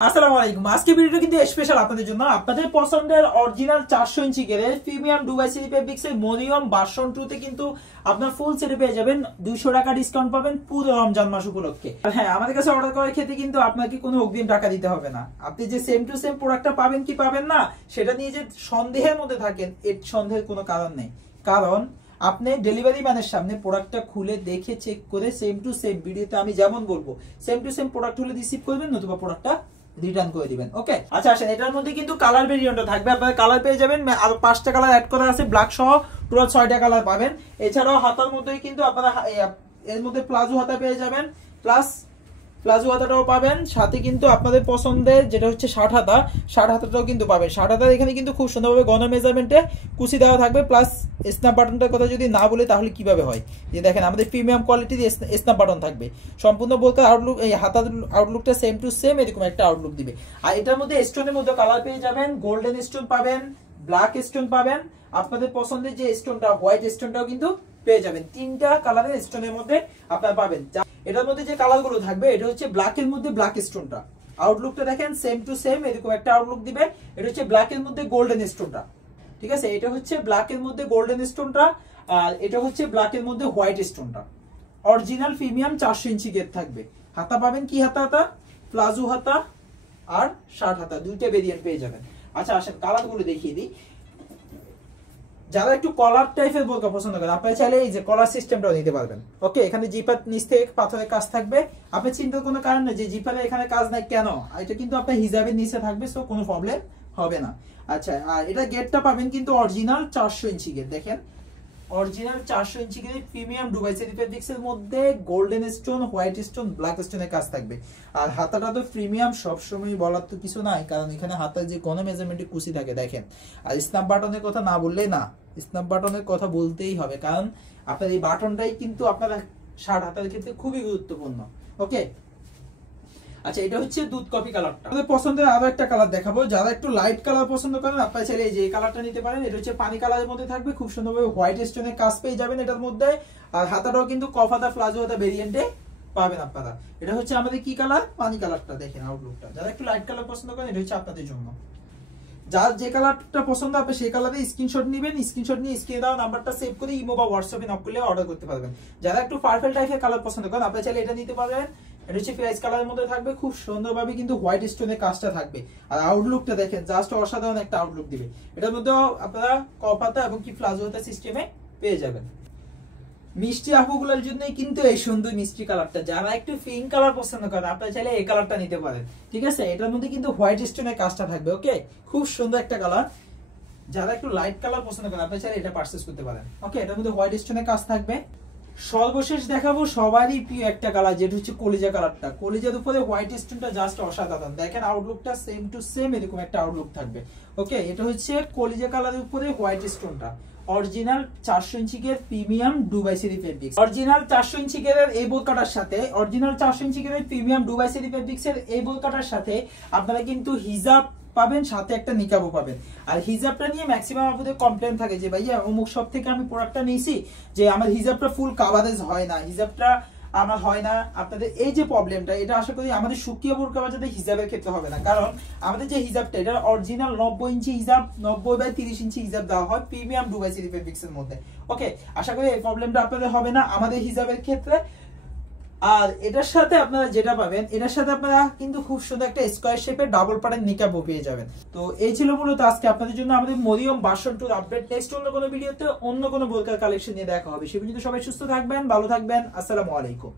আসসালামু আলাইকুম। আজকে ভিডিওটা কিন্তু স্পেশাল আপনাদের জন্য। আপনাদের পছন্দের অরিজিনাল 400 ইঞ্চি গ্রেড প্রিমিয়াম দুবাই সিটি ফেব্রিক্সের মরিয়ম ভার্সন 2 তে কিন্তু আপনার ফুল সেটে পেয়ে যাবেন 200 টাকা ডিসকাউন্ট পাবেন পুরো রমজান মাস উপলক্ষে। আর হ্যাঁ, আমাদের কাছে অর্ডার করার ক্ষেত্রে কিন্তু আপনাকে কোনো অগ্রিম টাকা দিতে হবে না। আপনি যে সেম টু সেম প্রোডাক্টটা পাবেন কি পাবেন না সেটা নিয়ে যে সন্দেহের মধ্যে থাকেন, এর সন্দেহের কোনো কারণ নেই। কারণ আপনি ডেলিভারি ম্যানের সামনে প্রোডাক্টটা খুলে দেখে চেক করে সেম টু সেম ভিডিওতে আমি যেমন বলবো সেম টু সেম প্রোডাক্ট হলে রিসিভ করবেন, নতুবা প্রোডাক্টটা রিটার্ন করে দিবেন। ওকে, আচ্ছা আসেন, এটার মধ্যে কিন্তু কালার ভেরিয়েন্টও থাকবে। আপনারা কালার পেয়ে যাবেন, আর 5টা কালার অ্যাড করা আছে, ব্ল্যাক সহ পুরো 6টা কালার পাবেন। এছাড়াও হাতার মধ্যেই কিন্তু আপনারা এর মধ্যে প্লাজো হাতা পেয়ে যাবেন, প্লাস প্লাজো হাতাটাও পাবেন। সাথে কিন্তু আপনাদের পছন্দের যেটা হচ্ছে শার্ট হাতাটাও কিন্তু পাবেন। শার্ট হাতা এখানে কিন্তু খুব সুন্দরভাবে গণ মেজারমেন্টে কুচি দেওয়া থাকবে, প্লাস স্ন্যাপ বাটনটার কথা যদি না বলে তাহলে কিভাবে হয়, যে দেখেন আমাদের প্রিমিয়াম কোয়ালিটির স্ন্যাপ বাটন থাকবে। সম্পূর্ণ বলতে আউটলুক, এই হাতার আউটলুকটা সেম টু সেম এরকম একটা আউটলুক দিবে। আর এটার মধ্যে স্টোনের মধ্যে কালার পেয়ে যাবেন, গোল্ডেন স্টোন পাবেন, ব্ল্যাক স্টোন পাবেন, আপনাদের পছন্দের যে স্টোনটা হোয়াইট স্টোনটাও কিন্তু পেয়ে যাবেন। 3টা কালারের স্টোনের মধ্যে আপনারা পাবেন। এটার মধ্যে যে কালার গুলো থাকবে, এটা হচ্ছে ব্ল্যাক এর মধ্যে ব্ল্যাক স্টোনটা, আউটলুকটা দেখেন সেম টু সেম এরকম একটা আউটলুক দিবে। এটা হচ্ছে ব্ল্যাক এর মধ্যে গোল্ডেন স্টোনটা, ঠিক আছে? এটা হচ্ছে ব্ল্যাক এর মধ্যে গোল্ডেন স্টোনটা, আর এটা হচ্ছে ব্ল্যাক এর মধ্যে হোয়াইট স্টোনটা। অরিজিনাল প্রিমিয়াম 400 ইঞ্চি গেট থাকবে। হাতা পাবেন কি হাতা, প্লাজো হাতা আর শার্ট হাতা, 2টা ভেরিয়েন্ট পেয়ে যাবেন। আচ্ছা আসেন কালার গুলো দেখিয়ে দিই। যারা একটু কলার টাইপের বোরকা পছন্দ করেন, আপনারা চাইলে এই যে কলার সিস্টেমটাও নিতে পারবেন। ওকে, এখানে জিপার নিচ থেকে পাথরের কাজ থাকবে। আপনি চিন্তার কোনো কারণ নেই যে জিপারে এখানে কাজ নাই কেন, এটা কিন্তু আপনার হিজাবের নিচে থাকবে, সো কোনো প্রবলেম হবে না। আচ্ছা, আর এটা গেটটা পাবেন কিন্তু অরিজিনাল 400 ইঞ্চি গেট। দেখেন অরিজিনাল 400 ইঞ্চি গেট প্রিমিয়াম দুবাই সিটি ফেব্রিক্সের মধ্যে golden stone, white stone, black স্টোনের কাজ থাকবে। আর হাতাটা তো প্রিমিয়াম, সবসময় বলার তো কিছু নাই, কারণ এখানে হাতার যে কোনো মেজারমেন্টে কুচি থাকে দেখেন। আর স্ন্যাপ বাটনের কথা না বললেই না, স্ন্যাপ বাটনের কথা বলতেই হবে, কারণ আপনার এই বাটনটাই কিন্তু আপনার শার্ট হাতার ক্ষেত্রে খুবই গুরুত্বপূর্ণ। ওকে, আচ্ছা এটা হচ্ছে দুধ কফি কালারটা। আমাদের পছন্দের আরো একটা কালার দেখাবো। যারা একটু লাইট কালার পছন্দ করেন আপনারা চাইলে এই যে এই কালারটা নিতে পারেন। এটা হচ্ছে পানি কালারের মধ্যে থাকবে, খুব সুন্দরভাবে হোয়াইট স্টোনের কাজ পেয়ে যাবেন এটার মধ্যে। আর হাতাটাও কিন্তু কফ হাতা, প্লাজো হাতা ভেরিয়েন্টে পাবেন আপনারা। এটা হচ্ছে আমাদের কি কালার, পানি কালারটা। দেখেন আউটলুকটা, যারা একটু লাইট কালার পছন্দ করেন এটা হচ্ছে আপনাদের জন্য। যার যে কালারটা পছন্দ আপনি সেই কালারে স্ক্রিনশট নেবেন, স্ক্রিনশট নিয়ে স্ক্রিনে দেওয়া নাম্বারটা সেভ করে ইমো বা হোয়াটসঅ্যাপে নক করলে অর্ডার করতে পারবেন। যারা একটু পার্পল টাইপের কালার পছন্দ করেন আপনারা চাইলে এটা নিতে পারবেন। এটা হচ্ছে পেঁয়াজ কালারের মধ্যে থাকবে, খুব সুন্দরভাবে কিন্তু হোয়াইট স্টোনের কাজটা থাকবে। আর আউটলুকটা দেখেন জাস্ট অসাধারণ একটা আউটলুক দিবে। এটার মধ্যে আপনারা কফ হাতা এবং কি প্লাজো হাতা সিস্টেমে পেয়ে যাবেন। মিষ্টি আপুগুলোর জন্যই কিন্তু এই সুন্দর মিষ্টি কালারটা। যারা একটু পিঙ্ক কালার পছন্দ করেন আপনারা চাইলে এই কালারটা নিতে পারেন, ঠিক আছে? এটার মধ্যে কিন্তু হোয়াইট স্টোনের কাজটা থাকবে। ওকে, খুব সুন্দর একটা কালার। যারা একটু লাইট কালার পছন্দ করেন আপনারা চাইলে এটা পারচেজ করতে পারেন। ওকে, এটার মধ্যে হোয়াইট স্টোনের কাজ থাকবে। সর্বশেষ দেখাবো সবারই প্রিয় একটা কালার, যেটা হচ্ছে কলিজা কালারটা। কলিজার উপরে হোয়াইট স্টোনটা জাস্ট অসাধারণ। দেখেন আউটলুকটা সেম টু সেম এরকম একটা আউটলুক থাকবে। ওকে, এটা হচ্ছে কলিজা কালারের উপরে হোয়াইট স্টোনটা। অরিজিনাল 400 ইঞ্চি গের premium Dubai city fabrics. Original 400 inch গের এই বোরকাটার সাথে, অরিজিনাল 400 ইঞ্চি গের প্রিমিয়াম দুবাই সিটি ফেব্রিক্সের এই বোরকাটার সাথে আপনারা কিন্তু হিজাব পাবেন, সাথে একটা নিকাবও পাবেন। আর হিজাবটা নিয়ে ম্যাক্সিমাম আপনাদের কমপ্লেন থাকে যে ভাইয়া অমুক সব থেকে আমি প্রোডাক্টটা নিয়েছি যে আমার হিজাবটা ফুল কাভারেজ হয় না, হিজাবটা আমার হয় না। আপনাদের এই যে প্রবলেমটা, এটা আশা করি আমাদের সুকিয়া বোরকা বাজাতে হিজাবের ক্ষেত্রে হবে না। কারণ আমাদের যে হিজাবটা, এটা অরিজিনাল 90 ইঞ্চি হিজাব, 90/30 ইঞ্চি হিজাব দেওয়া হয় প্রিমিয়াম দুবাই সিটি ফেব্রিক্সের মধ্যে। ওকে, আশা করি এই প্রবলেমটা আপনাদের হবে না আমাদের হিজাবের ক্ষেত্রে। আর এটার সাথে আপনারা যেটা পাবেন, এটার সাথে আপনারা কিন্তু খুব সুন্দর একটা স্কয়ার শেপের ডাবল পাড়ের নিকাবও পেয়ে যাবেন। তো এই ছিল মূলত আজকে আপনাদের জন্য আমাদের মরিয়ম ভার্সন 2 আপডেট। নেক্সট অন্য কোনো ভিডিওতে অন্য কোনো বোরকার কালেকশন নিয়ে দেখা হবে। সে পর্যন্ত সবাই সুস্থ থাকবেন, ভালো থাকবেন। আসসালামু আলাইকুম।